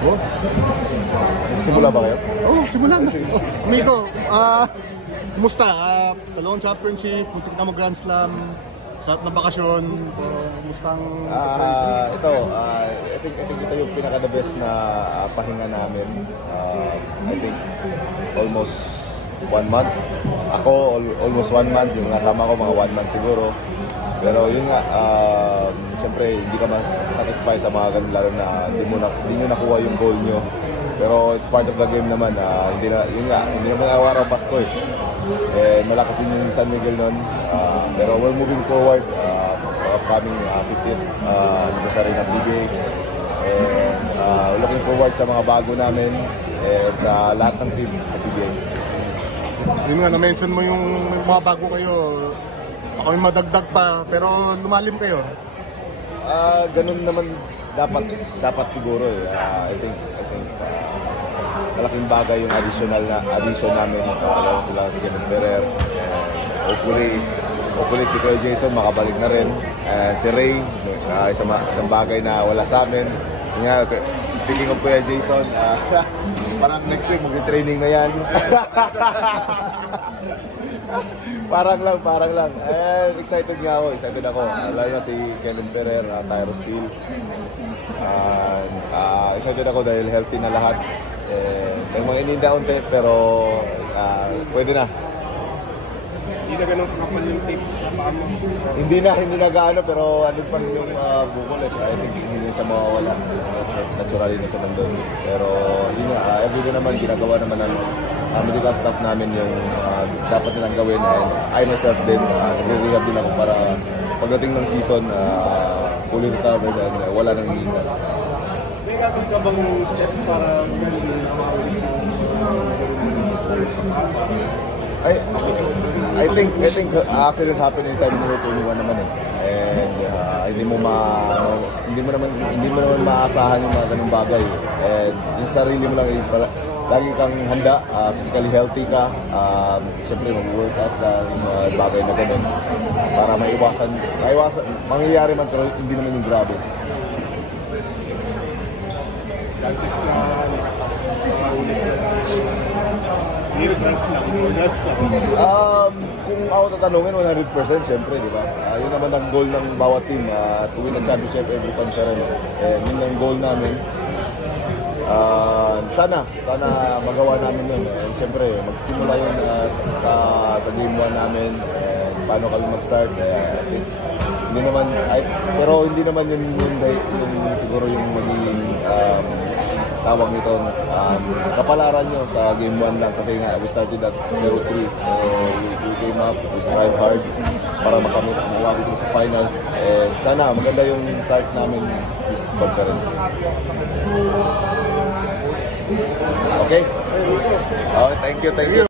Oh. Simula ba kayo? Oo, simulan na. Amigo, kumusta? Dalawang championship, muntik na mag-Grand Slam, sarap na bakasyon, so kumusta ang ito, I think ito yung pinaka-the best na pahinga namin. I think almost 1 month. Ako, almost 1 month. Yung nasama ko, mga 1 month siguro. Pero yun nga, siyempre hindi ka mas satisfy sa mga ganun, lalo na hindi nyo nakuha yung goal nyo. Pero it's part of the game naman. Hindi naman araw Pasko eh. Malakas din yung San Miguel nun. Pero we're moving forward. Coming 50th anniversary ng PBA. And looking forward sa mga bago namin and sa lahat ng team sa PBA. Yun nga, na-mention mo yung mga bago kayo. Ako may madagdag pa, pero lumalim kayo. Ganun naman dapat siguro eh. I think malaking bagay yung addition namin. Sila Kenneth Ferrer. Hopefully si Kuya Jason makabalik na rin. Si Ray, isang bagay na wala sa amin. Speaking of Kuya Jason, parang next week mag-training na yan. Parang lang. Excited ako. Lalo na si Kenneth Ferrer, Tyro Steel. Excited ako dahil healthy na lahat. May mga ininda unti, pero pwede na. Hindi na ganun kakapal yung tape sa paa mo? Hindi na gaano, pero ano pa rin yung bukol. I think hindi siya mawawala. Naturally na siya nandun. Pero hindi nga, everyday naman ginagawa naman ng medical staff namin yung dapat nilang gawin. And I myself din, nag-rehab din ako para pagdating ng season, fully recovered and wala nang hihinggan. May gagawin ka bang steps para magaling na mawawala I think accident happened in time number 21 naman eh. And hindi mo naman maasahan yung mga ganung bagay. And yung sarili mo lang lagi kang handa, physically healthy ka. Siyempre mag-workout ka yung mga bagay na ganun para maiwasan mangyayari man pero hindi naman yung grabe. Kung ako tatanungin, 100% siyempre, di ba? Yun naman ang goal ng bawat team, to win a championship every conference. Yun ang goal namin. Sana magawa namin yun. Siyempre, magsimula yun sa game 1 namin. Paano kami mag-start. Pero hindi naman yun siguro yung magiging tawag nito, kapalaran nyo sa game 1 lang kasi nga we started at 0-3, so we came up, we strive hard para makamit dito sa finals. Sana maganda yung start namin this conference. Okay? Thank you.